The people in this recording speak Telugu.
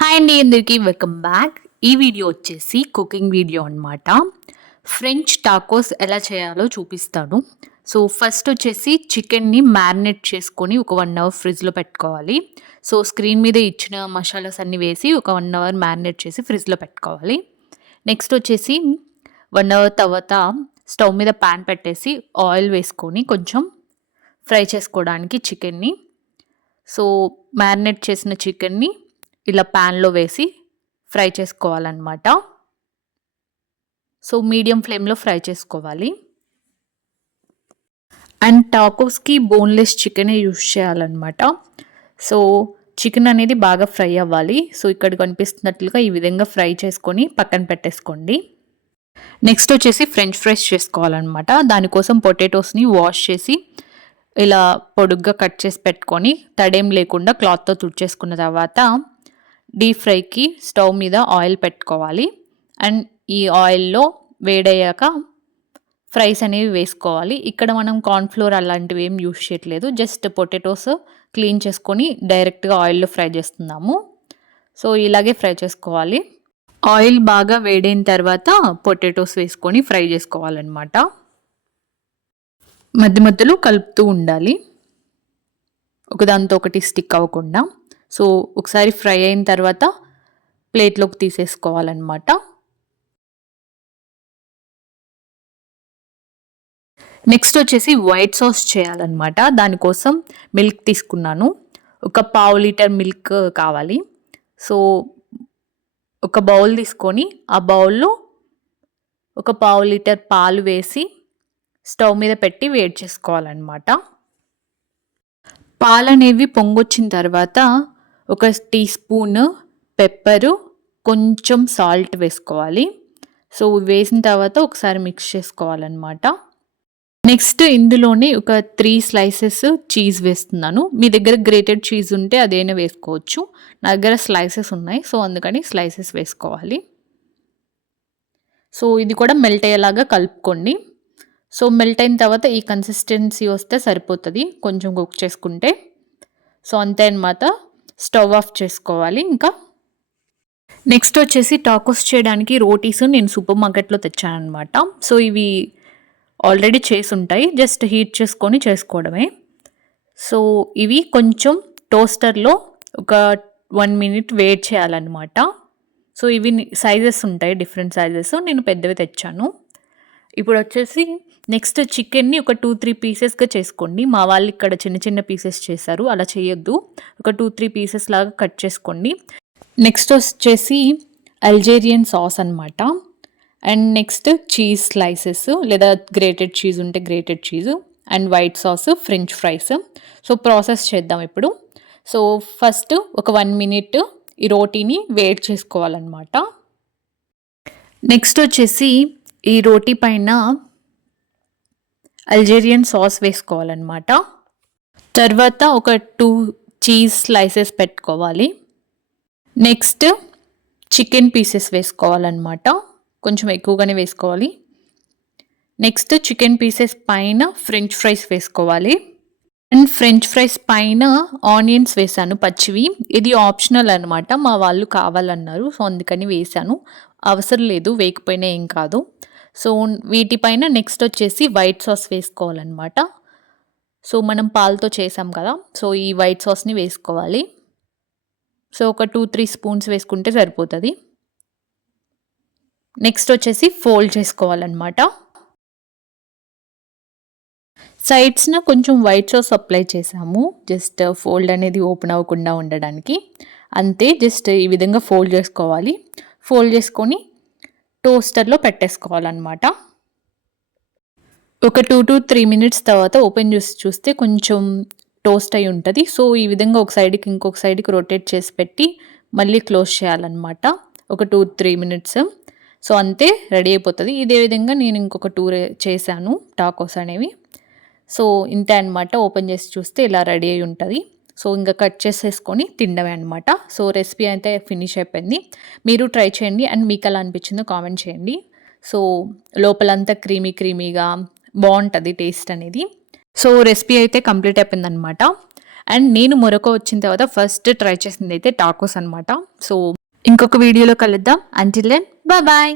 హాయ్ అండి, అందరికీ వెల్కమ్ బ్యాక్. ఈ వీడియో వచ్చేసి కుకింగ్ వీడియో అనమాట. ఫ్రెంచ్ టాకోస్ ఎలా చేయాలో చూపిస్తాను. సో ఫస్ట్ వచ్చేసి చికెన్ని మ్యారినేట్ చేసుకొని ఒక 1 అవర్ ఫ్రిడ్జ్లో పెట్టుకోవాలి. సో స్క్రీన్ మీద ఇచ్చిన మసాలాస్ అన్నీ వేసి ఒక 1 అవర్ మ్యారినేట్ చేసి ఫ్రిడ్జ్లో పెట్టుకోవాలి. నెక్స్ట్ వచ్చేసి 1 అవర్ తర్వాత స్టవ్ మీద ప్యాన్ పెట్టేసి ఆయిల్ వేసుకొని కొంచెం ఫ్రై చేసుకోవడానికి చికెన్ని. సో మ్యారినేట్ చేసిన చికెన్ని ఇలా ప్యాన్లో వేసి ఫ్రై చేసుకోవాలన్నమాట. సో మీడియం ఫ్లేమ్లో ఫ్రై చేసుకోవాలి. అండ్ టాకోస్కి బోన్లెస్ చికెనే యూస్ చేయాలన్నమాట. సో చికెన్ అనేది బాగా ఫ్రై అవ్వాలి. సో ఇక్కడ కనిపిస్తున్నట్లుగా ఈ విధంగా ఫ్రై చేసుకొని పక్కన పెట్టేసుకోండి. నెక్స్ట్ వచ్చేసి ఫ్రెంచ్ ఫ్రైస్ చేసుకోవాలన్నమాట. దానికోసం పొటాటోస్ని వాష్ చేసి ఇలా పొడుగ్గా కట్ చేసి పెట్టుకొని తడేం లేకుండా క్లాత్తో తుడిచేసుకున్న తర్వాత డీప్ ఫ్రైకి స్టవ్ మీద ఆయిల్ పెట్టుకోవాలి. అండ్ ఈ ఆయిల్లో వేడయ్యాక ఫ్రైస్ అనేవి వేసుకోవాలి. ఇక్కడ మనం కార్న్ఫ్లోర్ అలాంటివి ఏం యూస్ చేయట్లేదు. జస్ట్ పొటాటోస్ క్లీన్ చేసుకొని డైరెక్ట్గా ఆయిల్లో ఫ్రై చేస్తున్నాము. సో ఇలాగే ఫ్రై చేసుకోవాలి. ఆయిల్ బాగా వేడైన తర్వాత పొటాటోస్ వేసుకొని ఫ్రై చేసుకోవాలన్నమాట. మధ్య మధ్యలో కలుపుతూ ఉండాలి, ఒకదాంతో ఒకటి స్టిక్ అవ్వకుండా. సో ఒకసారి ఫ్రై అయిన తర్వాత ప్లేట్లోకి తీసేసుకోవాలన్నమాట. నెక్స్ట్ వచ్చేసి వైట్ సాస్ చేయాలన్నమాట. దానికోసం మిల్క్ తీసుకున్నాను. ఒక 1/2 లీటర్ మిల్క్ కావాలి. సో ఒక బౌల్ తీసుకొని ఆ బౌల్లో ఒక 1/2 లీటర్ పాలు వేసి స్టవ్ మీద పెట్టి వేడి చేసుకోవాలన్నమాట. పాలు అనేవి పొంగొచ్చిన తర్వాత ఒక టీ స్పూన్ పెప్పరు, కొంచెం సాల్ట్ వేసుకోవాలి. సో వేసిన తర్వాత ఒకసారి మిక్స్ చేసుకోవాలన్నమాట. నెక్స్ట్ ఇందులోనే ఒక 3 స్లైసెస్ చీజ్ వేస్తున్నాను. మీ దగ్గర గ్రేటెడ్ చీజ్ ఉంటే అదైనా వేసుకోవచ్చు. నా దగ్గర స్లైసెస్ ఉన్నాయి, సో అందుకని స్లైసెస్ వేసుకోవాలి. సో ఇది కూడా మెల్ట్ అయ్యేలాగా కలుపుకోండి. సో మెల్ట్ అయిన తర్వాత ఈ కన్సిస్టెన్సీ వస్తే సరిపోతుంది కొంచెం కుక్ చేసుకుంటే. సో అంతే అన్నమాట. స్టవ్ ఆఫ్ చేసుకోవాలి. ఇంకా నెక్స్ట్ వచ్చేసి టాకోస్ చేయడానికి రోటీస్ నేను సూపర్ మార్కెట్లో తెచ్చాను అనమాట. సో ఇవి ఆల్రెడీ చేసి ఉంటాయి, జస్ట్ హీట్ చేసుకొని చేసుకోవడమే. సో ఇవి కొంచెం టోస్టర్లో ఒక 1 మినిట్ వెయిట్ చేయాలన్నమాట. సో ఇవి సైజెస్ ఉంటాయి, డిఫరెంట్ సైజెస్. నేను పెద్దవి తెచ్చాను. ఇప్పుడు వచ్చేసి నెక్స్ట్ చికెన్ని ఒక 2-3 పీసెస్గా చేసుకోండి. మా వాళ్ళు ఇక్కడ చిన్న చిన్న పీసెస్ చేశారు, అలా చేయొద్దు. ఒక 2-3 పీసెస్ లాగా కట్ చేసుకోండి. నెక్స్ట్ వచ్చేసి అల్జేరియన్ సాస్ అనమాట. అండ్ నెక్స్ట్ చీజ్ స్లైసెస్ లేదా గ్రేటెడ్ చీజ్ ఉంటే grated cheese, and white sauce, French fries. So process చేద్దాం ఇప్పుడు. సో ఫస్ట్ ఒక 1 మినిట్ ఈ రోటీని వేడి చేసుకోవాలన్నమాట. నెక్స్ట్ వచ్చేసి ఈ రోటీ పైన అల్జేరియన్ సాస్ వేసుకోవాలన్నమాట. తర్వాత ఒక 2 చీజ్ స్లైసెస్ పెట్టుకోవాలి. నెక్స్ట్ చికెన్ పీసెస్ వేసుకోవాలన్నమాట. కొంచెం ఎక్కువగానే వేసుకోవాలి. నెక్స్ట్ చికెన్ పీసెస్ పైన ఫ్రెంచ్ ఫ్రైస్ వేసుకోవాలి. అండ్ ఫ్రెంచ్ ఫ్రైస్ పైన ఆనియన్స్ వేసాను, పచ్చివి. ఇది ఆప్షనల్ అనమాట, మా వాళ్ళు కావాలన్నారు, సో అందుకని వేసాను. అవసరం లేదు, వేయకపోయినా ఏం కాదు. సో వీటిపైన నెక్స్ట్ వచ్చేసి వైట్ సాస్ వేసుకోవాలన్నమాట. సో మనం పాలతో చేసాం కదా, సో ఈ వైట్ సాస్ని వేసుకోవాలి. సో ఒక 2-3 స్పూన్స్ వేసుకుంటే సరిపోతుంది. నెక్స్ట్ వచ్చేసి ఫోల్డ్ చేసుకోవాలన్నమాట. సైడ్స్న కొంచెం వైట్ సాస్ అప్లై చేసాము, జస్ట్ ఫోల్డ్ అనేది ఓపెన్ అవ్వకుండా ఉండడానికి. అంతే, జస్ట్ ఈ విధంగా ఫోల్డ్ చేసుకోవాలి. ఫోల్డ్ చేసుకొని టోస్టర్లో పెట్టేసుకోవాలన్నమాట. ఒక 2-3 మినిట్స్ తర్వాత ఓపెన్ చేసి చూస్తే కొంచెం టోస్ట్ అయి ఉంటుంది. సో ఈ విధంగా ఒక సైడ్కి ఇంకొక సైడ్కి రొటేట్ చేసి పెట్టి మళ్ళీ క్లోజ్ చేయాలన్నమాట ఒక 2-3 మినిట్స్. సో అంతే, రెడీ అయిపోతుంది. ఇదే విధంగా నేను ఇంకొక 2 చేశాను టాకోస్ అనేవి. సో ఇంతే అనమాట. ఓపెన్ చేసి చూస్తే ఇలా రెడీ అయి ఉంటుంది. సో ఇంకా కట్ చేసేసుకొని తినడమే అనమాట. సో రెసిపీ అయితే ఫినిష్ అయిపోయింది. మీరు ట్రై చేయండి అండ్ మీకు ఎలా అనిపించిందో కామెంట్ చేయండి. సో లోపలంతా క్రీమీగా బాగుంటుంది టేస్ట్ అనేది. సో రెసిపీ అయితే కంప్లీట్ అయిపోయిందనమాట. అండ్ నేను మొరకో వచ్చిన తర్వాత ఫస్ట్ ట్రై చేసింది అయితే టాకోస్ అనమాట. సో ఇంకొక వీడియోలో కలుద్దాం. Until then bye.